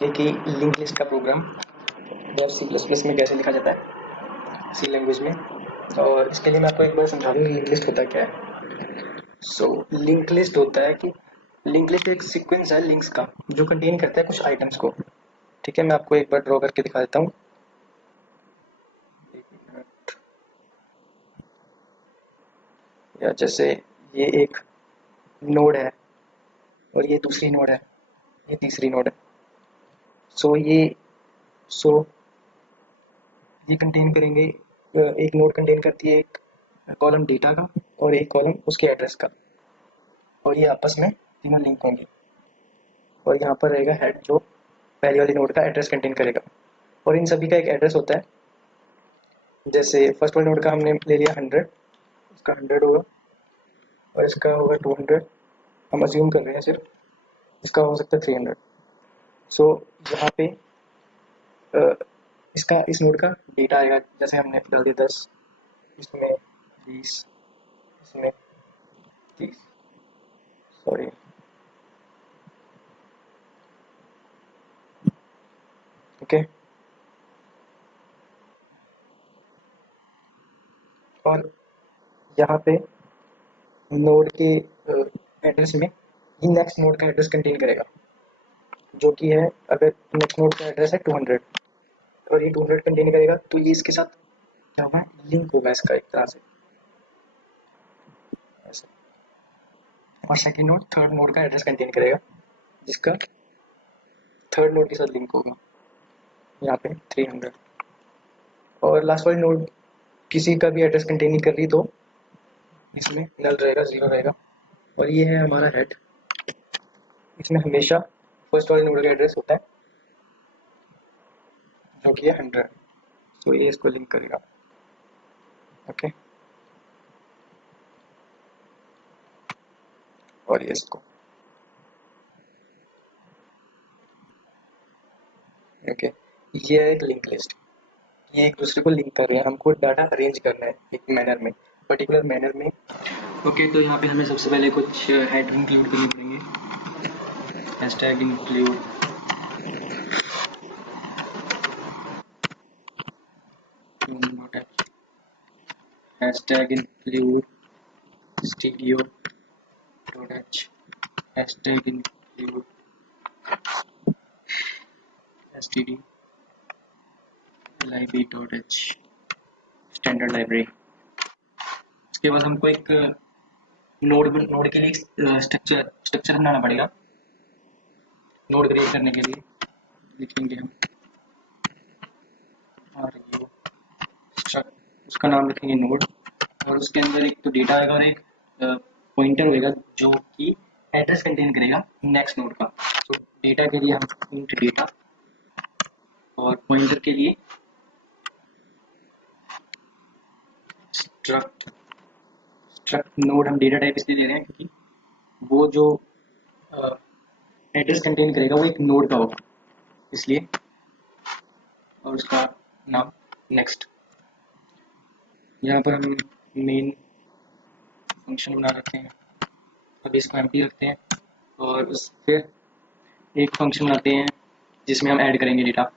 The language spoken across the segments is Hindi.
ये कि लिंक लिस्ट का प्रोग्राम जब सी प्लस प्लस में कैसे लिखा जाता है, सी लैंग्वेज में। और इसके लिए मैं आपको एक बार समझा दूँ लिंक लिस्ट होता क्या है। सो लिंक लिस्ट होता है कि लिंक लिस्ट एक सीक्वेंस है लिंक्स का जो कंटेन करता है कुछ आइटम्स को। ठीक है, मैं आपको एक बार ड्रॉ करके दिखा देता हूँ। या जैसे ये एक नोड है और ये दूसरी नोड है, ये तीसरी नोड है। सो ये सो ये कंटेन करेंगे, एक नोड कंटेन करती है एक कॉलम डेटा का और एक कॉलम उसके एड्रेस का, और ये आपस में तीनों लिंक होंगे। और यहाँ पर रहेगा हेड जो पहली वाली नोड का एड्रेस कंटेन करेगा, और इन सभी का एक एड्रेस होता है। जैसे फर्स्ट वाले नोड का हमने ले लिया 100, इसका 100 होगा और इसका होगा 200। हम अज्यूम कर रहे हैं सिर्फ, इसका हो सकता है 300। सो यहाँ पे इसका इस नोड का डेटा आएगा, जैसे हमने डाल दिया 10, इसमें 20, इसमें 30, सॉरी। ओके, और यहाँ पे नोड के एड्रेस में ये नेक्स्ट नोड का एड्रेस कंटेन करेगा, जो कि है, अगर नेक्स्ट नोड का एड्रेस है 200 और ये 200 कंटेन करेगा, तो ये इसके साथ क्या होगा, लिंक होगा इसका एक तरह से ऐसे। और सेकंड नोड थर्ड नोड का एड्रेस कंटेन करेगा, जिसका थर्ड नोड के साथ लिंक होगा, यहाँ पे 300। और लास्ट वाली नोड किसी का भी एड्रेस कंटेन नहीं कर रही, तो इसमें नल रहेगा, जीरो रहेगा। और ये है हमारा हेड, इसमें हमेशा फर्स्ट वाले नोड का एड्रेस होता है जो कि है 100। तो ये इसको लिंक करेगा। ओके, और ये इसको। ओके, ये है एक लिंक लिस्ट। ये एक दूसरे को लिंक कर रहे हैं, हमको डाटा अरेंज करना है एक मैनर में, पर्टिकुलर मैनर में। ओके, तो यहाँ पे हमें सबसे पहले कुछ हेड इंक्लूड करने पड़ेंगे। Hashtag include hashtag include studio dot H, hashtag include std library dot H, standard library. उसके बाद हमको एक नोड के लिए स्ट्रक्चर स्ट्रक्चर बनाना पड़ेगा। नोड क्रिएट करने के लिए लिखेंगे हम और यू स्ट्रक्ट, उसका नाम लिखेंगे नोड, और उसके अंदर एक तो डेटा आएगा और एक पॉइंटर होएगा जो कि एड्रेस कंटेन करेगा नेक्स्ट नोड का। तो डेटा के लिए हम इंट डेटा, और पॉइंटर के लिए स्ट्रक्ट स्ट्रक्ट नोड। हम डेटा टाइप इसलिए ले रहे हैं क्योंकि वो जो एड्रेस कंटेन करेगा वो एक नोड का होगा, इसलिए। और उसका नाम नेक्स्ट। यहाँ पर हम मेन फंक्शन बना रखते हैं, अभी इसको एम्प्टी रखते हैं, और उस फिर एक फंक्शन बनाते हैं जिसमें हम ऐड करेंगे डेटा,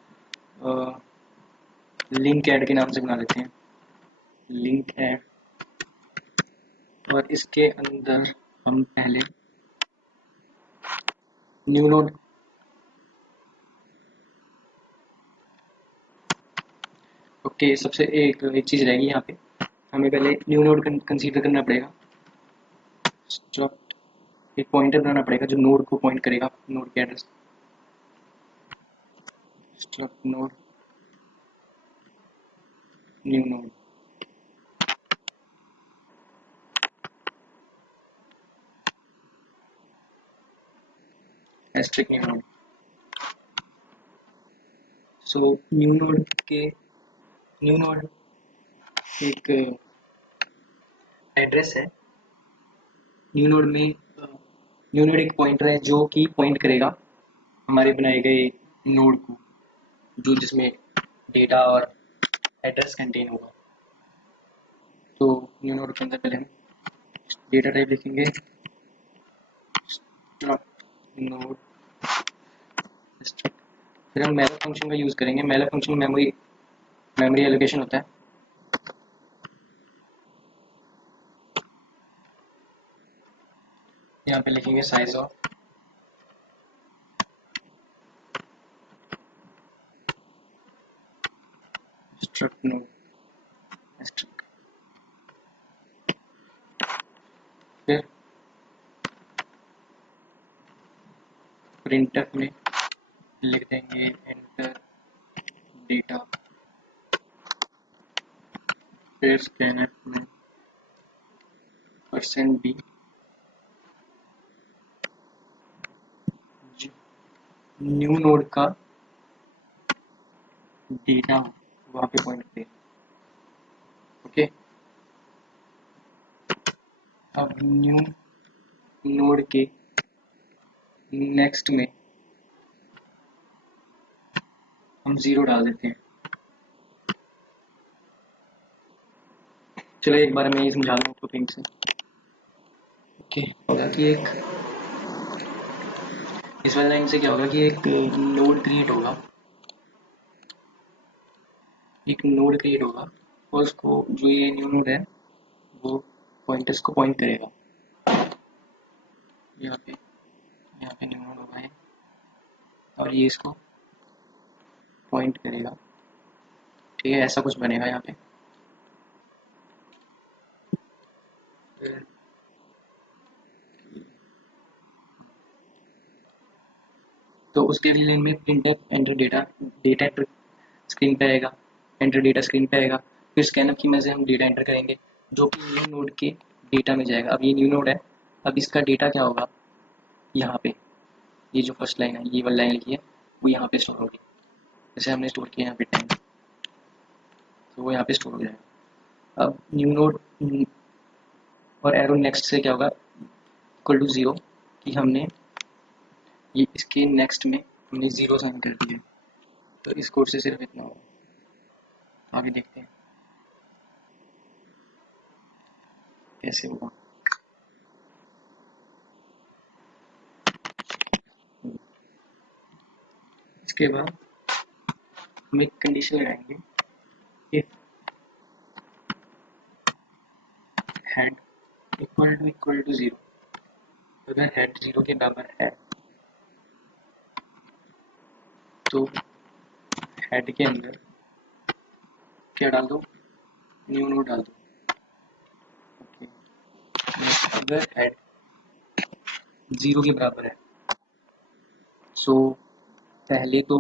लिंक ऐड के नाम से बना लेते हैं, लिंक ऐड। और इसके अंदर हम पहले न्यू नोड, ओके, सबसे एक एक चीज़ रहेगी यहाँ पे, हमें पहले न्यू नोड कंसीडर करना पड़ेगा। स्ट्रक्ट एक पॉइंटर बनाना पड़ेगा जो नोड को पॉइंट करेगा, नोड के address. Struct node new node, asterisk new node. So new node के न्यू नोड एक एड्रेस है। न्यू नोड एक पॉइंटर है जो कि पॉइंट करेगा हमारे बनाए गए नोड को, जो जिसमें डेटा और एड्रेस कंटेन होगा। तो न्यू नोड के अंदर पहले हम डेटा टाइप लिखेंगे, स्ट्रक्ट नोड स्ट्रक्ट, फिर हम मैलॉक फंक्शन का यूज़ करेंगे। Malloc function memory memory allocation होता है। यहाँ पे लिखेंगे size of struct node struct. फिर प्रिंटफ में लिख देंगे एंटर डेटा। फिर स्कैनफ में %b न्यू नोड का डेटा वहाँ पे पॉइंट पे। ओके, अब न्यू नोड के नेक्स्ट में हम 0 डाल देते हैं। चलो एक बार मैं ये समझा दूँ आपको पिंक से। ओके, होगा कि इस वाली लाइन से क्या होगा कि एक नोड क्रिएट होगा, एक नोड क्रिएट होगा और उसको जो ये न्यू नोड है वो पॉइंटर्स को पॉइंट करेगा। यहाँ पे न्यू नोड होगा है और ये इसको पॉइंट करेगा। ठीक है, ऐसा कुछ बनेगा यहाँ पे। तो उसके अगली लाइन में printf enter data, data enter screen पे आएगा, एंटर डेटा स्क्रीन पे आएगा। फिर स्कैनफ की मदद से हम डेटा एंटर करेंगे जो कि न्यू नोड के डेटा में जाएगा। अब ये न्यू नोड है, अब इसका डेटा क्या होगा, यहाँ पे ये जो फर्स्ट लाइन है, ये वाली लाइन लिखी है, वो यहाँ पे स्टोर होगी। जैसे हमने स्टोर किया यहाँ पे 10, तो वो यहाँ पे स्टोर हो जाएगा। अब न्यू नोड और एरो नेक्स्ट से क्या होगा, इक्वल टू 0 कि हमने ये इसके नेक्स्ट में हमने 0 साइन कर दिया। तो इस कोड से सिर्फ इतना होगा। आगे देखते हैं कैसे होगा। इसके बाद हम एक कंडीशन लगाएंगे, इफ हेड इक्वल टू 0। अगर हेड 0 के बराबर है तो हेड के अंदर क्या डाल दो, न्यू नोड डाल दो। ओके, अगर हेड 0 के बराबर है सो पहले तो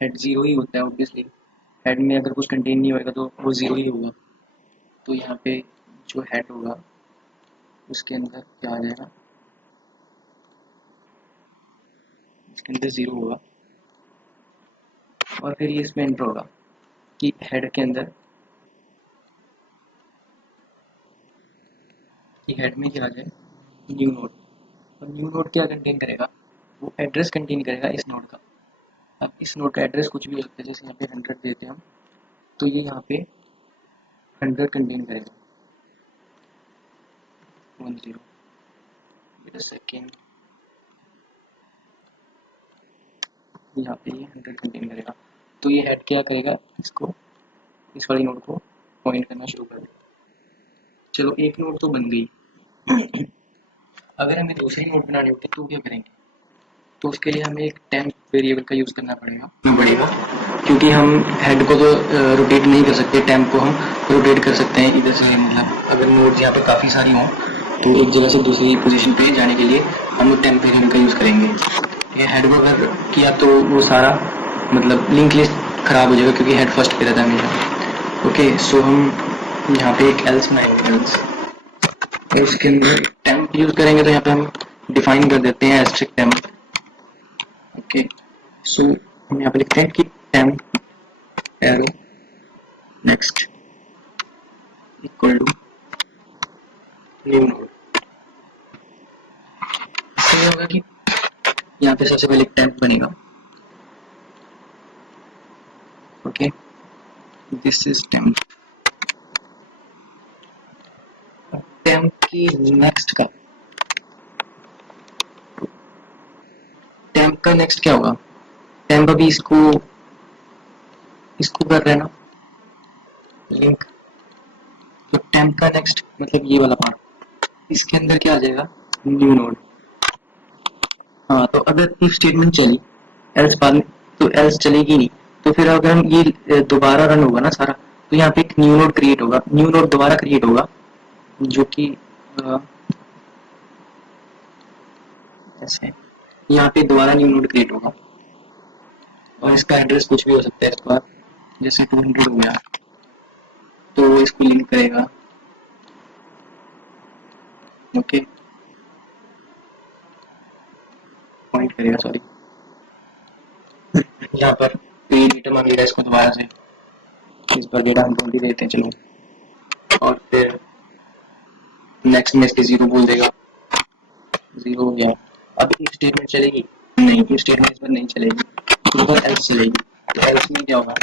हेड 0 ही होता है ऑब्वियसली। हेड में अगर कुछ कंटेन नहीं होगा तो वो 0 ही होगा। तो यहाँ पे जो हेड होगा उसके अंदर क्या आ जाएगा, इसके अंदर 0 होगा और फिर ये इसमें एंटर होगा कि हेड के अंदर, कि हेड में क्या आ जाए, न्यू नोड। और न्यू नोड क्या कंटेन करेगा, वो एड्रेस कंटेन करेगा इस नोड का। अब इस नोड का एड्रेस कुछ भी हो सकता है, जैसे यहाँ पे 100 देते हैं हम, तो ये यहाँ पे 100 कंटेन करेगा। 10 सेकेंड, यहाँ पे ये 100 कंटेन करेगा। तो ये हेड क्या करेगा, इसको इस वाली नोड को पॉइंट करना शुरू कर देगा। चलो एक नोड तो बन गई। अगर हमें दूसरी नोड बनानी होती तो क्या करेंगे, तो उसके लिए हमें एक टेम्प वेरिएबल का यूज़ करना पड़ेगा क्योंकि हम हेड को तो रोटेट नहीं कर सकते, टेम्प को हम रोटेट कर सकते हैं इधर से। मतलब अगर नोड्स यहाँ पे काफ़ी सारी हों तो एक जगह से दूसरी पोजीशन पे जाने के लिए हम टेम्प वेरिएबल का यूज़ करेंगे। ये हेड को अगर किया तो वो सारा मतलब लिंक लिस्ट खराब हो जाएगा क्योंकि हेड फर्स्ट पे रहता है हमेशा। ओके, सो हम यहाँ पे एक एल्स बनाएंगे, एल्स और उसके अंदर टेम्प यूज़ करेंगे। तो यहाँ पे हम डिफाइन कर देते हैं एस्ट्रिक टेम्प। ओके, सो हम यहाँ पे लिखते हैं कि temp arrow next equal to new node. इससे ये होगा कि यहाँ पे सबसे पहले टेम्प बनेगा। Okay, this is temp. Temp की नेक्स्ट का, टेम्प का नेक्स्ट क्या होगा, टेम्प अभी इसको इसको कर रहे हैं ना लिंक। तो टेम्प का नेक्स्ट मतलब ये वाला पार्ट, इसके अंदर क्या आ जाएगा, न्यू नोड। हाँ, तो अगर इफ स्टेटमेंट चली, एल्स बाद में, तो एल्स चलेगी नहीं। तो फिर अगर हम ये दोबारा रन होगा ना सारा, तो यहाँ पे एक न्यू नोड क्रिएट होगा, न्यू नोड दोबारा क्रिएट होगा, जो कि ऐसे यहाँ पे दोबारा न्यू नोड क्रिएट होगा, और इसका एड्रेस कुछ भी हो सकता है इस बार, जैसे 200 हो गया, तो वो इसको लिंक करेगा। ओके, पॉइंट करेगा, सॉरी। यहाँ पर डेटा मांगेगा इसको दोबारा से, इस पर डेटा हम 20 देते हैं, चलो। और फिर नेक्स्ट में इसके 0 बोल देगा, 0 हो गया। अब ये स्टेटमेंट चलेगी नहीं, ये स्टेटमेंट इस पर नहीं चलेगी, तो ऊपर एल्स चलेगी। तो एल्स में क्या होगा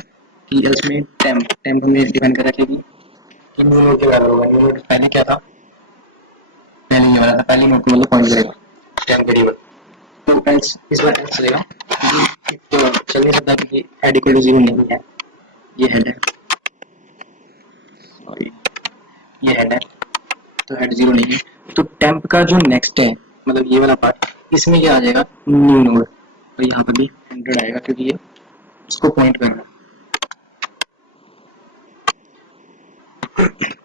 कि एल्स में टेम्प में डिफाइन कर रखेगी कि न्यू नोड के बराबर होगा। न्यू नोड पहले क्या था, पहले ये वाला था, पहले नोड को मतलब पॉइंट करेगा टेम्प वेरिएबल। तो एल्स इस बार एल्स चलेगा, तो चल नहीं सकता क्योंकि हेड इक्वल टू 0 नहीं है, ये हेड है, सॉरी ये हेड है, तो हेड 0 नहीं है। तो टेम्प का जो नेक्स्ट है मतलब ये वाला पार्ट, इसमें क्या आ जाएगा, न्यू नोड, और यहाँ पे भी 100 आएगा क्योंकि ये इसको पॉइंट करना है।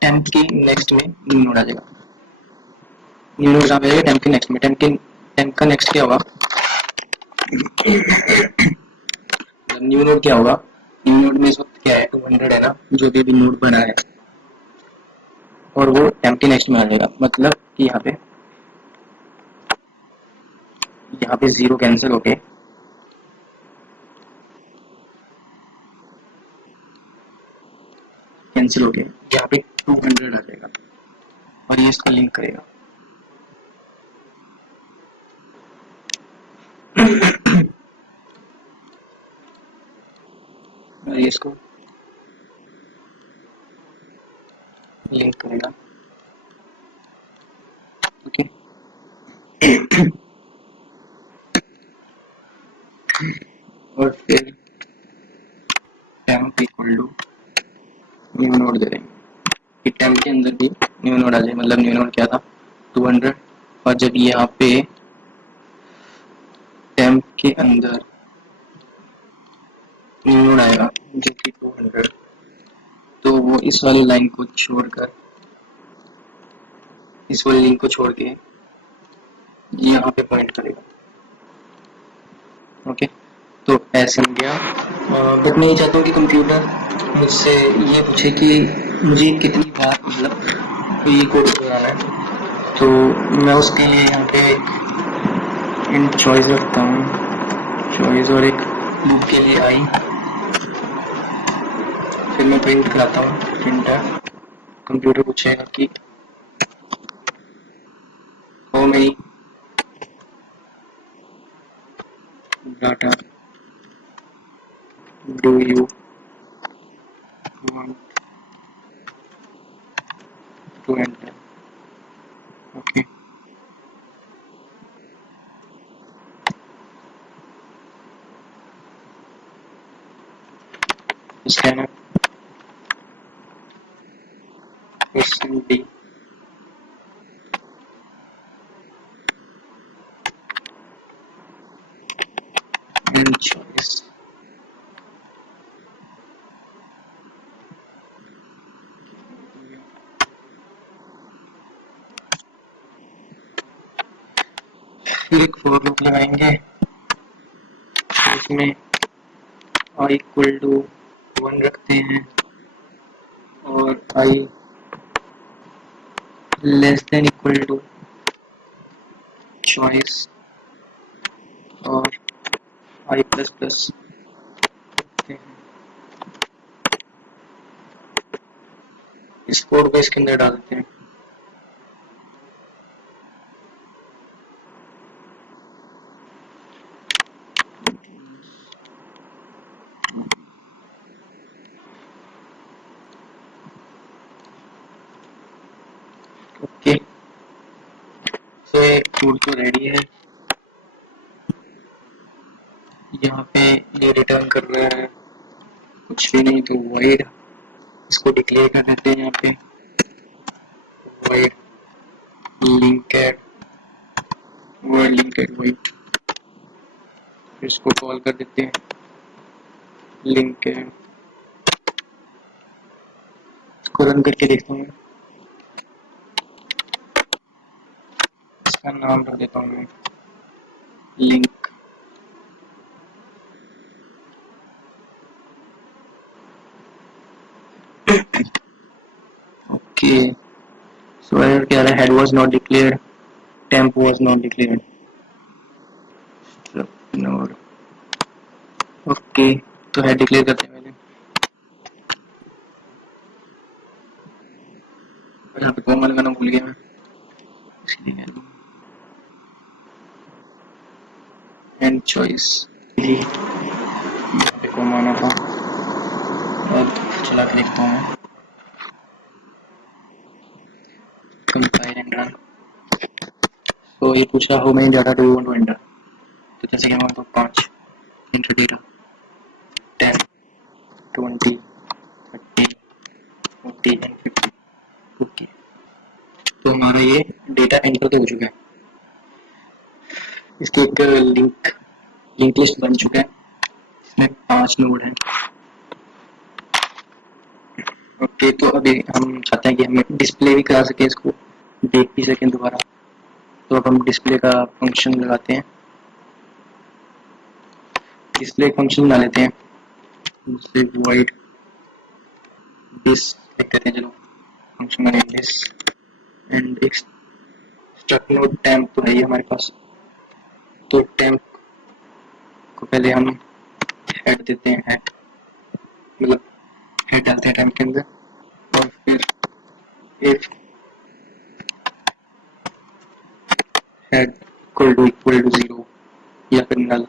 टेम्प के नेक्स्ट में न्यू नोड आ जाएगा, न्यू नोड कहाँ पे आएगा, टेम्प के नेक्स्ट में। टेम्प का नेक्स्ट क्या होगा, न्यू नोड क्या होगा, न्यू नोड में इस वक्त क्या है, 200 है ना, जो भी अभी नोड बना है, और वो टेम्प के नेक्स्ट में आ जाएगा। मतलब कि यहाँ पे 0 कैंसिल होके यहाँ पे 200 आ जाएगा, और ये इसको लिंक करेगा। और ये इसको लिंक करेगा। ओके, और फिर temp equal to new node दे देंगे कि टेम्प के अंदर भी न्यू नोड आ जाए। मतलब न्यू नोड क्या था, 200, और जब यहाँ पे टेम्प के अंदर न्यू नोड आएगा जो कि 200, तो वो इस वाली लाइन को छोड़कर, इस वाली लिंक को छोड़ के यहाँ पे पॉइंट करेगा। ओके, तो ऐसे हो गया। बट मैं ये चाहता हूँ कि कंप्यूटर मुझसे ये पूछे कि मुझे कितनी बार मतलब ये कोड बनाना है, तो मैं उसके लिए यहाँ पे इन चॉइस रखता हूँ, चॉइस, और एक लूप के लिए आई, फिर मैं प्रिंट कराता हूँ, प्रिंटर। कंप्यूटर पूछेगा कि how many data do you want to enter. Okay, scanner D in choice. फिर एक फॉर लूप लगाएंगे, इसमें आई इक्वल टू 1 रखते हैं, और I less than equal to choice, और आई प्लस प्लस रखते हैं। इस कोड को इसके अंदर डालते हैं। ओके, तो कोड तो रेडी है, यहाँ पे ये रिटर्न कर रहा है कुछ भी नहीं, तो void इसको डिक्लेयर कर देते हैं यहाँ पे void linked word linked void, इसको कॉल कर देते हैं linked, इसको रन करके देखता हूँ, इसका नाम रख देता हूँ मैं लिंक। ओके, सो एरर क्या है, head was not declared, temp was not declared, node. Okay, तो हेड डिक्लेयर करते हैं पहले, यहाँ पे कॉमा लगाना भूल गया मैं, इसलिए एंड चॉइस यहाँ पे कॉमा आना था। अब चला के देखता हूँ मैं, कंपाइल एंड रन। तो ये पूछा how many data do you want to enter, तो जैसे कि हम तो 5 एंटर डेटा 10 20 30 40 एंड 50। ओके, तो हमारा ये डेटा एंटर तो हो चुका है, इसकी एक लिंक लिस्ट बन चुका है, इसमें 5 नोड हैं। ओके, तो अभी हम चाहते हैं कि हमें डिस्प्ले भी करा सके, इसको देख भी सकें दोबारा, तो अब हम डिस्प्ले का फंक्शन लगाते हैं, डिस्प्ले फंक्शन बना लेते हैं, उससे void दिस लिख देते हैं, चलो फंक्शन बने दिस एंड एक स्ट्रक्ट नोड टेम्प तो है ही हमारे पास, तो टेम्प को पहले हम हेड देते हैं, हेड मतलब हेड डालते हैं टेम्प के अंदर, और फिर इफ हेड इक्वल टू 0 या फिर नल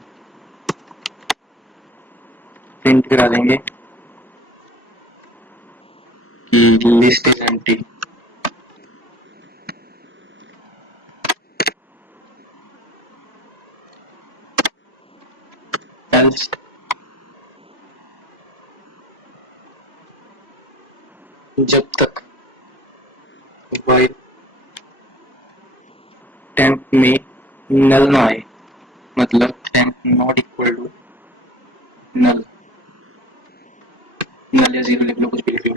प्रिंट करा देंगे कि लिस्ट इज एम्प्टी। एल्स जब तक वाइल टेम्प में नल ना आए, मतलब temp not equal to null, null या 0 लिख लो, कुछ भी लिख लो,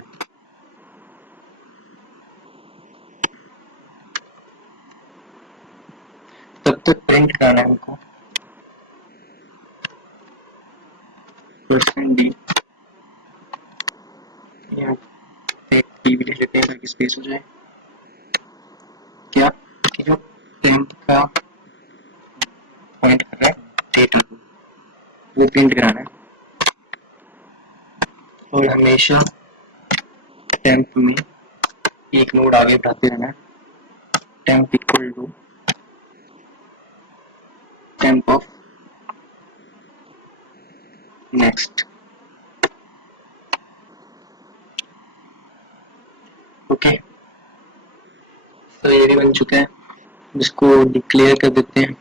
तब तक प्रिंट कराना है हमको %d, यहाँ पे टी भी लिख लेते हैं ताकि स्पेस हो जाए, क्या कि जो टेम्प का पॉइंट कर रहा है डेटा को वो प्रिंट कराना है, और हमेशा टेम्प में एक नोड आगे बढ़ाते रहना है, temp equal to temp of next. Okay, तो ये भी बन चुका है, इसको डिक्लेयर कर देते हैं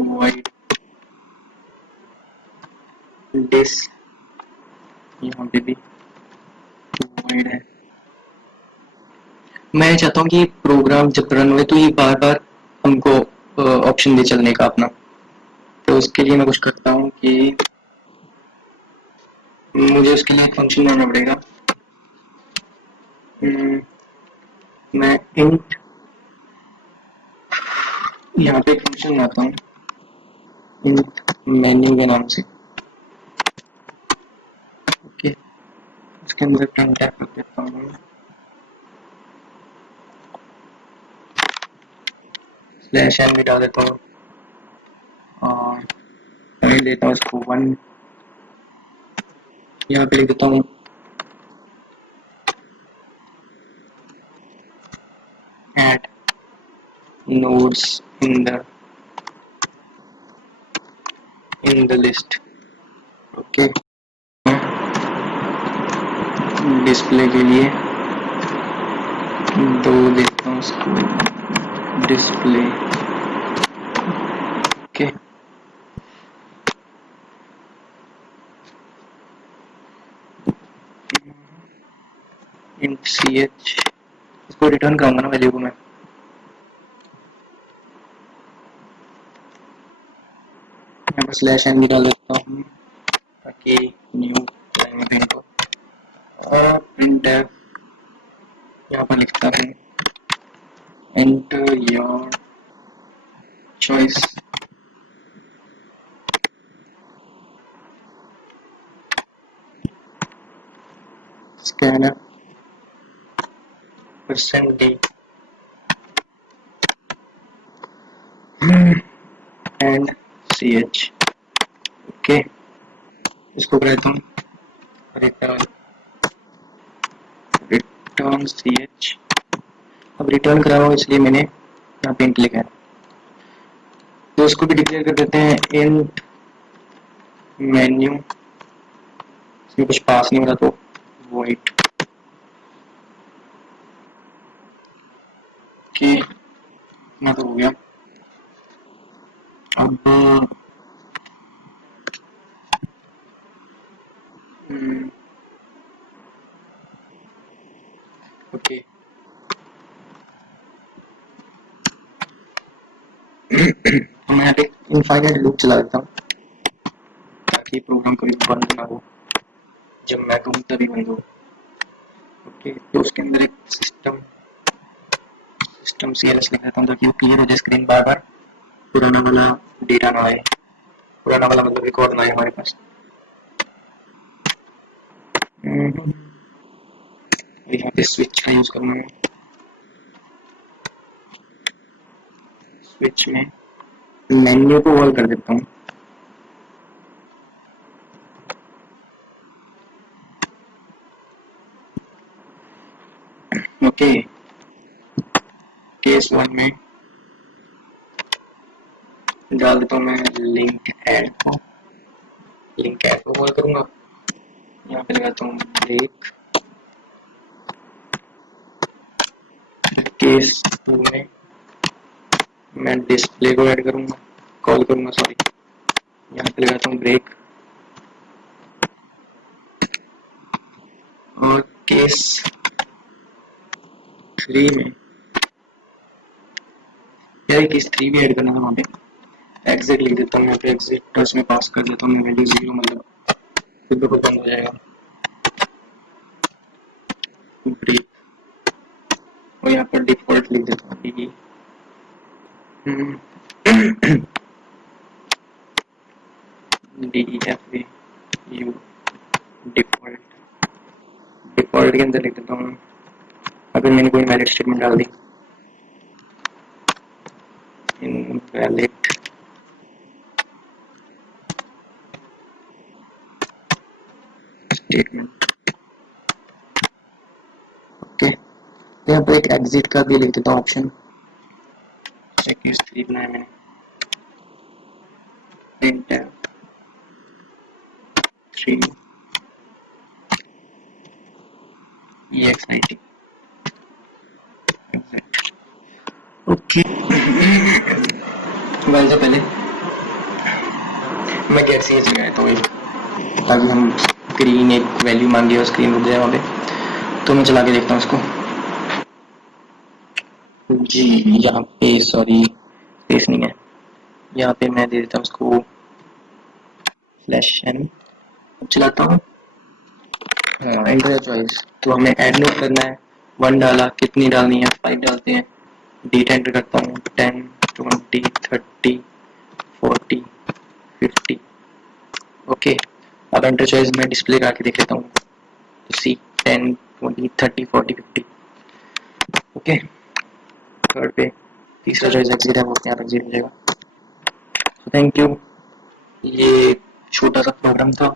void दिस, यहाँ पे भी void है। मैं चाहता हूँ कि प्रोग्राम जब रन हुए तो ये बार बार हमको ऑप्शन दे चलने का अपना, तो उसके लिए मैं कुछ करता हूँ कि मुझे उसके लिए एक फंक्शन बनाना पड़ेगा, मैं इंट यहाँ पे एक फंक्शन बनाता हूँ इंट मेन्यू के नाम से। ओके, इसके अंदर प्रिंट कर देता हूँ, स्लैश एन भी डाल देता हूँ, और मैं देता हूँ इसको 1, यहाँ पे लिख देता हूँ add nodes in the list। Okay, display के लिए 2 देता हूँ इसको display. Okay, int C H, इसको रिटर्न कराऊंगा ना वैल्यू को मैं। यहाँ पर स्लैश एन निकाल देता हूँ ताकि न्यू लाइन को, और प्रिंट यहाँ पर लिखता हूँ enter your choice. Scanner %d and C H. Okay, इसको कहता हूँ रिटर्न रिटर्न सी एच। अब रिटर्न करा हुआ इसलिए मैंने यहाँ पे इंट लिखा है, तो इसको भी डिक्लेयर कर देते हैं इंट मेन्यू। इसमें कुछ पास नहीं हो रहा तो वॉइड के इतना तो हो गया। अब ओके, तो मैं यहाँ पे इनफाइनाइट लूप चला देता हूँ ताकि प्रोग्राम कभी बंद ना हो, जब मैं कहूँ तभी बंद हो। ओके, तो उसके अंदर एक सिस्टम सी एल एस लिख देता हूँ ताकि वो क्लियर हो जाए स्क्रीन, बार बार पुराना वाला डेटा ना आए, पुराना वाला मतलब रिकॉर्ड ना आए हमारे पास। यहाँ पे स्विच का यूज करूँगा मैं। स्विच में मेन्यू को ऑल कर देता हूँ। ओके, केस 1 में डाल देता हूँ मैं लिंक ऐड को कॉल करूँगा। यहाँ पे लगाता हूँ ब्रेक। केस 2 में मैं डिस्प्ले को ऐड करूँगा, कॉल करूँगा सॉरी। यहाँ पे लगाता हूँ ब्रेक। और केस 3 में यार केस 3 भी ऐड करना है, वहाँ पे एग्जिट लिख देता हूँ। यहाँ पे एग्जिट उसमें पास कर देता हूँ मैं वैल्यू 0, मतलब फिर बिल्कुल बंद हो जाएगा ब्रेक। और यहाँ पर डिफॉल्ट लिख देता हूँ कि DEFU डिफॉल्ट के अंदर लिख देता हूँ। अगर मैंने कोई वैलिड स्टेटमेंट डाल दी, इनवैलिड स्टेटमेंट। ओके, यहाँ पर एक एग्जिट का भी लिख देता हूँ ऑप्शन। केस 3 बनाया मैंने, प्रिंट 3 EX90 एग्जिट। ओके, वैसे पहले मैं गेट सी एच में आया था वही, ताकि हम स्क्रीन एक वैल्यू मांगी और स्क्रीन रुक जाए वहाँ पे। तो मैं चला के देखता हूँ उसको जी। यहाँ पे सॉरी स्पेस नहीं है, यहाँ पे मैं दे देता हूँ उसको स्लैश एन। चलाता हूँ, हाँ एंटर चॉइस। तो हमें ऐड नोट करना है, 1 डाला, कितनी डालनी है 5 डालते हैं। डेटा एंटर करता हूँ 10 20 30 40 50। ओके, अब एंटर चॉइस में डिस्प्ले करके देख लेता हूँ, तो सी 10 20 30 40 50। ओके, थर्ड पे तीसरा चॉइस एग्जिट है, वो यहाँ पर एग्जिट हो जाएगा। थैंक यू, ये छोटा सा प्रोग्राम था।